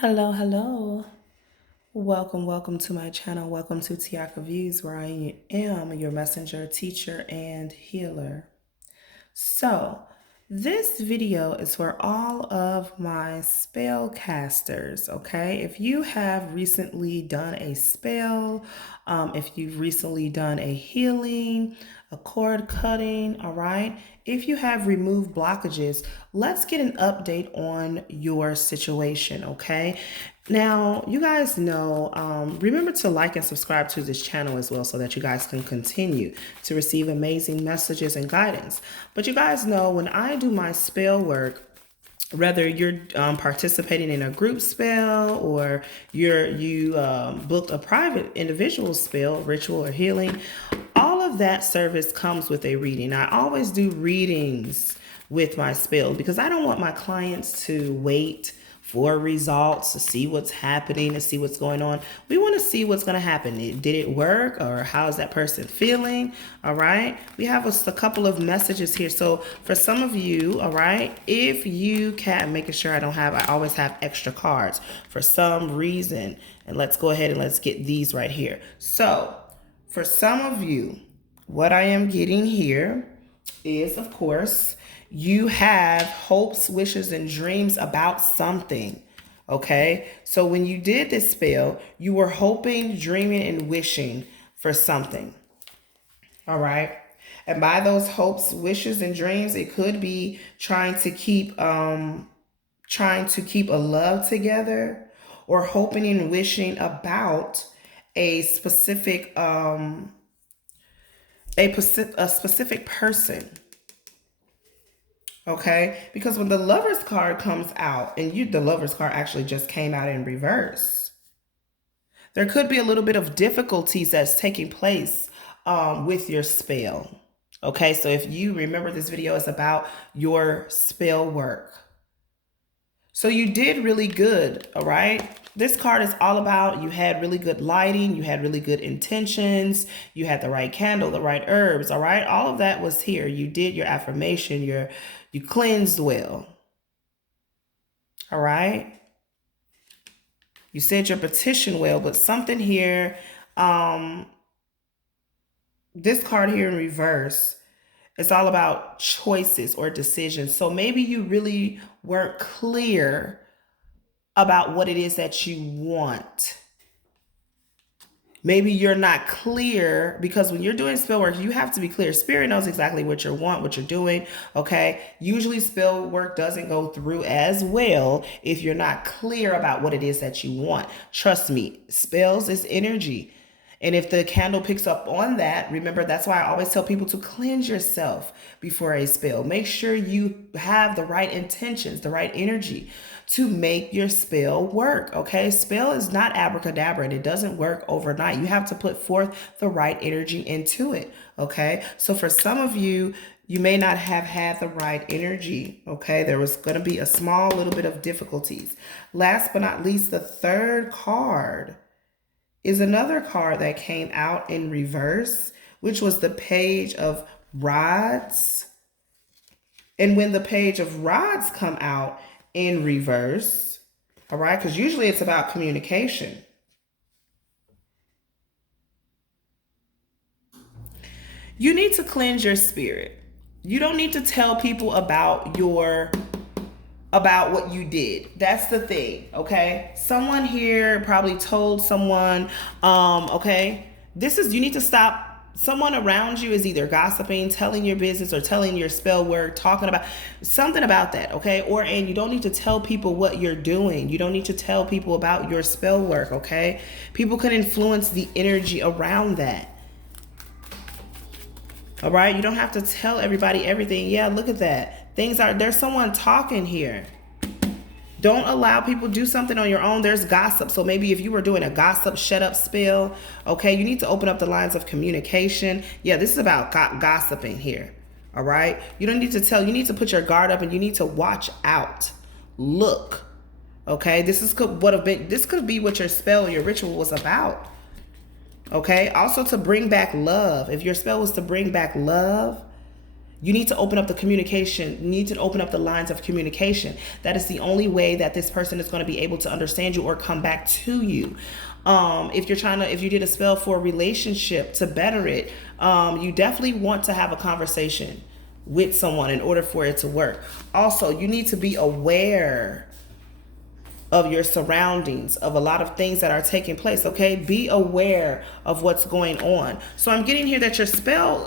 Hello, hello. Welcome to my channel. Welcome to Tiaka Views, where I am your messenger, teacher, and healer. So, this video is for all of my spell casters, okay? If you have recently done a spell, if you've recently done a healing, a cord cutting, all right? If you have removed blockages, let's get an update on your situation, okay? Now, you guys know, remember to like and subscribe to this channel as well so that you guys can continue to receive amazing messages and guidance. But you guys know when I do my spell work, whether you're participating in a group spell or you booked a private individual spell, ritual, or healing, all of that service comes with a reading. I always do readings with my spell because I don't want my clients to wait for results to see what's happening, to see what's going on. We want to see what's going to happen. Did it work, or how's that person feeling? All right. We have a couple of messages here. So for some of you, all right, if you can, making sure I always have extra cards for some reason. And let's go ahead and let's get these right here. So for some of you, what I am getting here is, of course, you have hopes, wishes, and dreams about something. Okay, so when you did this spell, you were hoping, dreaming, and wishing for something. All right, and by those hopes, wishes, and dreams, it could be trying to keep a love together, or hoping and wishing about a specific a specific person. Okay, because when the Lover's card comes out, and the Lover's card actually just came out in reverse, there could be a little bit of difficulties that's taking place with your spell. Okay, so if you remember, this video is about your spell work. So you did really good, all right? This card is all about, you had really good lighting, you had really good intentions, you had the right candle, the right herbs, all right? All of that was here. You did your affirmation, you cleansed well, all right? You said your petition well, but something here, this card here in reverse, it's all about choices or decisions. So maybe you really weren't clear about what it is that you want. Maybe you're not clear, because when you're doing spell work, you have to be clear. Spirit knows exactly what you want, what you're doing, okay? Usually spell work doesn't go through as well if you're not clear about what it is that you want. Trust me, spells is energy. And if the candle picks up on that, remember, that's why I always tell people to cleanse yourself before a spell. Make sure you have the right intentions, the right energy to make your spell work, okay? Spell is not abracadabra, and it doesn't work overnight. You have to put forth the right energy into it, okay? So for some of you, you may not have had the right energy, okay? There was going to be a small little bit of difficulties. Last but not least, the third card is another card that came out in reverse, which was the Page of Rods. And when the Page of Rods come out in reverse, all right, because usually it's about communication. You need to cleanse your spirit. You don't need to tell people about what you did. That's the thing, okay? Someone here probably told someone, okay, you need to stop. Someone around you is either gossiping, telling your business, or telling your spell work, talking about something about that, okay? And you don't need to tell people what you're doing. You don't need to tell people about your spell work, okay? People can influence the energy around that. All right, you don't have to tell everybody everything. Yeah, look at that. There's someone talking here. Don't allow people to do something on your own. There's gossip. So maybe if you were doing a gossip shut up spell, okay, you need to open up the lines of communication. Yeah, this is about gossiping here. All right, you don't need to tell. You need to put your guard up, and you need to watch out. Look, okay, this could be what your spell, your ritual was about. Okay, also to bring back love. If your spell was to bring back love, You need to open up the communication. You need to open up the lines of communication. That is the only way that this person is going to be able to understand you or come back to you. If you did a spell for a relationship to better it, you definitely want to have a conversation with someone in order for it to work. Also, you need to be aware of your surroundings, of a lot of things that are taking place. Okay, be aware of what's going on. So I'm getting here that your spell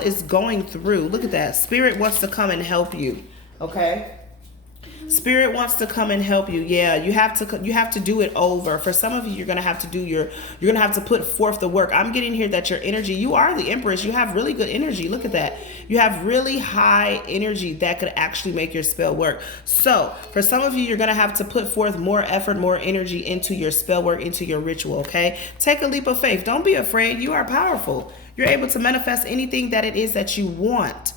is going through. Look at that. Spirit wants to come and help you. Okay, Spirit wants to come and help you. Yeah, you have to do it over. For some of you, you're gonna have to put forth the work. I'm getting here that your energy, you are the Empress. You have really good energy. Look at that. You have really high energy that could actually make your spell work. So for some of you, you're gonna have to put forth more effort, more energy into your spell work, into your ritual. Okay, take a leap of faith. Don't be afraid. You are powerful. You're able to manifest anything that it is that you want.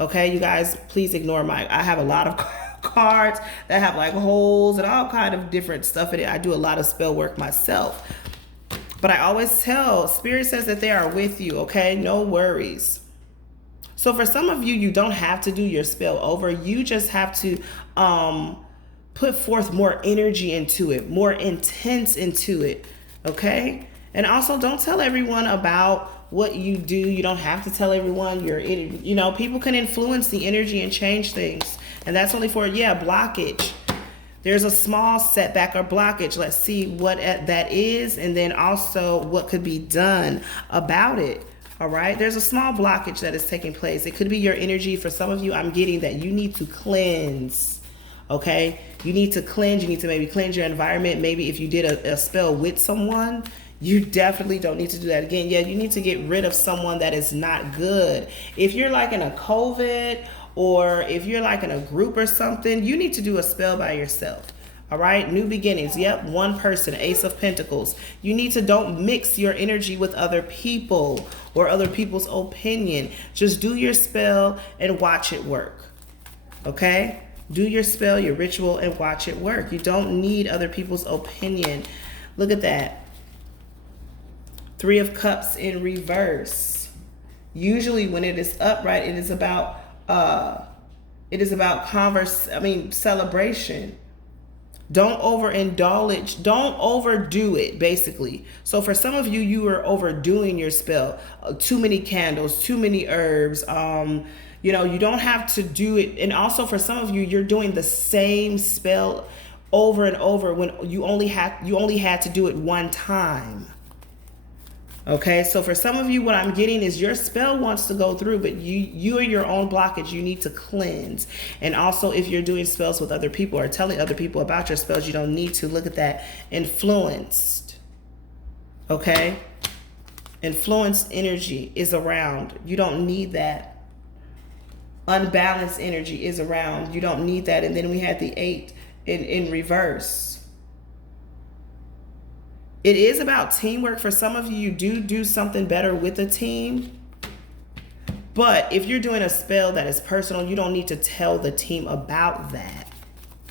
Okay, you guys, please ignore I have a lot of cards that have like holes and all kind of different stuff in it. I do a lot of spell work myself, but I always tell, Spirit says that they are with you. Okay, no worries. So for some of you, you don't have to do your spell over. You just have to put forth more energy into it, more intense into it. Okay, and also don't tell everyone about what you do. You don't have to tell everyone. People can influence the energy and change things. And that's only for, blockage. There's a small setback or blockage. Let's see what that is. And then also what could be done about it. All right. There's a small blockage that is taking place. It could be your energy. For some of you, I'm getting that you need to cleanse. Okay. You need to cleanse. You need to maybe cleanse your environment. Maybe if you did a spell with someone, you definitely don't need to do that again. Yeah, you need to get rid of someone that is not good. If you're like in a COVID, or if you're like in a group or something, you need to do a spell by yourself. All right, new beginnings. Yep, one person, Ace of Pentacles. You need to don't mix your energy with other people or other people's opinion. Just do your spell and watch it work. Okay? Do your spell, your ritual, and watch it work. You don't need other people's opinion. Look at that. 3 of Cups in reverse. Usually when it is upright, it is about celebration. Don't overindulge. Don't overdo it, basically. So for some of you, you are overdoing your spell. Too many candles, too many herbs. You don't have to do it. And also for some of you, you're doing the same spell over and over when you only had to do it one time. Okay, so for some of you, what I'm getting is your spell wants to go through, but you are your own blockage. You need to cleanse. And also, if you're doing spells with other people or telling other people about your spells, you don't need to. Look at that. Influenced. Okay? Influenced energy is around. You don't need that. Unbalanced energy is around. You don't need that. And then we had the 8 in reverse. It is about teamwork. For some of you, you do something better with a team. But if you're doing a spell that is personal, you don't need to tell the team about that.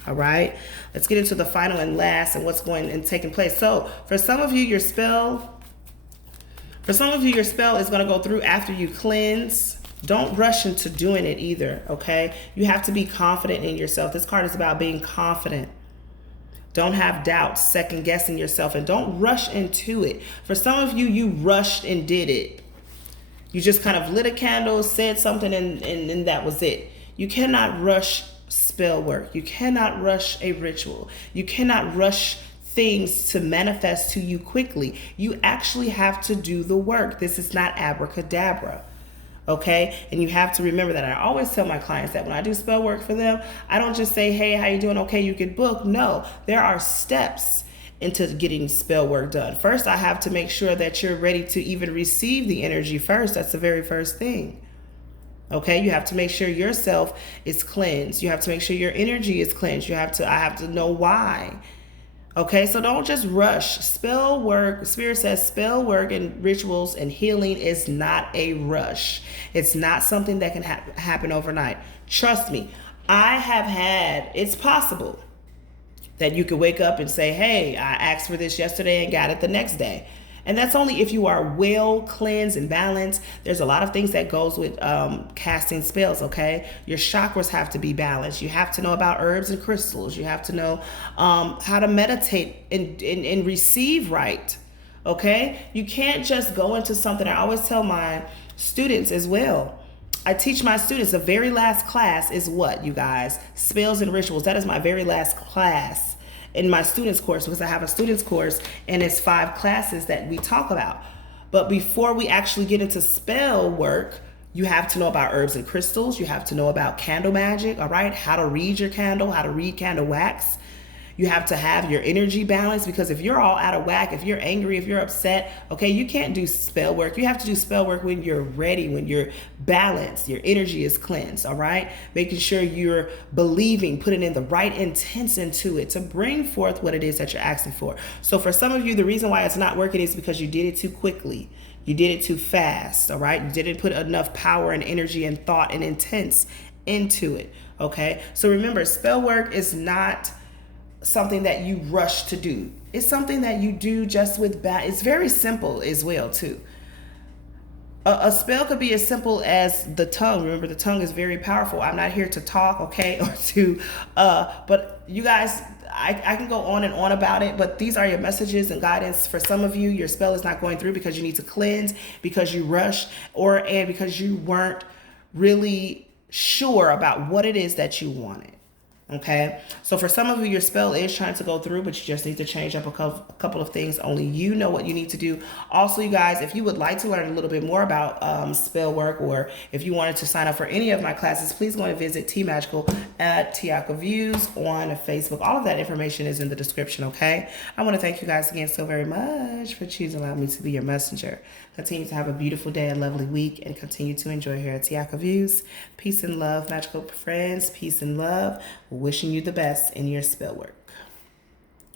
All right? Let's get into the final and last and what's going and taking place. So for some of you, your spell is going to go through after you cleanse. Don't rush into doing it either, okay? You have to be confident in yourself. This card is about being confident. Don't have doubts, second guessing yourself, and don't rush into it. For some of you, you rushed and did it. You just kind of lit a candle, said something, and that was it. You cannot rush spell work. You cannot rush a ritual. You cannot rush things to manifest to you quickly. You actually have to do the work. This is not abracadabra. Okay, and you have to remember that. I always tell my clients that when I do spell work for them, I don't just say, hey, how you doing? Okay, you can book. No, there are steps into getting spell work done. First, I have to make sure that you're ready to even receive the energy first. That's the very first thing. Okay, you have to make sure yourself is cleansed. You have to make sure your energy is cleansed. I have to know why. Okay, so don't just rush. Spell work, Spirit says spell work and rituals and healing is not a rush. It's not something that can happen overnight. Trust me, it's possible that you could wake up and say, hey, I asked for this yesterday and got it the next day. And that's only if you are well cleansed and balanced. There's a lot of things that goes with casting spells, okay? Your chakras have to be balanced. You have to know about herbs and crystals. You have to know how to meditate and receive right, okay? You can't just go into something. I always tell my students as well. I teach my students the very last class is what, you guys? Spells and rituals. That is my very last class in my students course, because I have a students course and it's 5 classes that we talk about. But before we actually get into spell work, you have to know about herbs and crystals. You have to know about candle magic, all right? How to read your candle, how to read candle wax. You have to have your energy balance, because if you're all out of whack, if you're angry, if you're upset, okay, you can't do spell work. You have to do spell work when you're ready, when you're balanced, your energy is cleansed, all right? Making sure you're believing, putting in the right intents into it to bring forth what it is that you're asking for. So for some of you, the reason why it's not working is because you did it too quickly. You did it too fast, all right? You didn't put enough power and energy and thought and intents into it, okay? So remember, spell work is not something that you rush to do. It's something that you do just with it's very simple as well too. A spell could be as simple as the tongue. Remember, the tongue is very powerful. I'm not here to talk, okay, or to but you guys, I can go on and on about it, but these are your messages and guidance. For some of you, your spell is not going through because you need to cleanse, because you rushed, and because you weren't really sure about what it is that you wanted. Okay, so for some of you, your spell is trying to go through, but you just need to change up a couple of things. Only you know what you need to do. Also, you guys, if you would like to learn a little bit more about spell work, or if you wanted to sign up for any of my classes, please go and visit T Magical at Tiaka Views on Facebook. All of that information is in the description, okay? I want to thank you guys again so very much for choosing allowing me to be your messenger. Continue to have a beautiful day, a lovely week, and continue to enjoy here at Tiaka Views. Peace and love, magical friends. Peace and love. Wishing you the best in your spell work.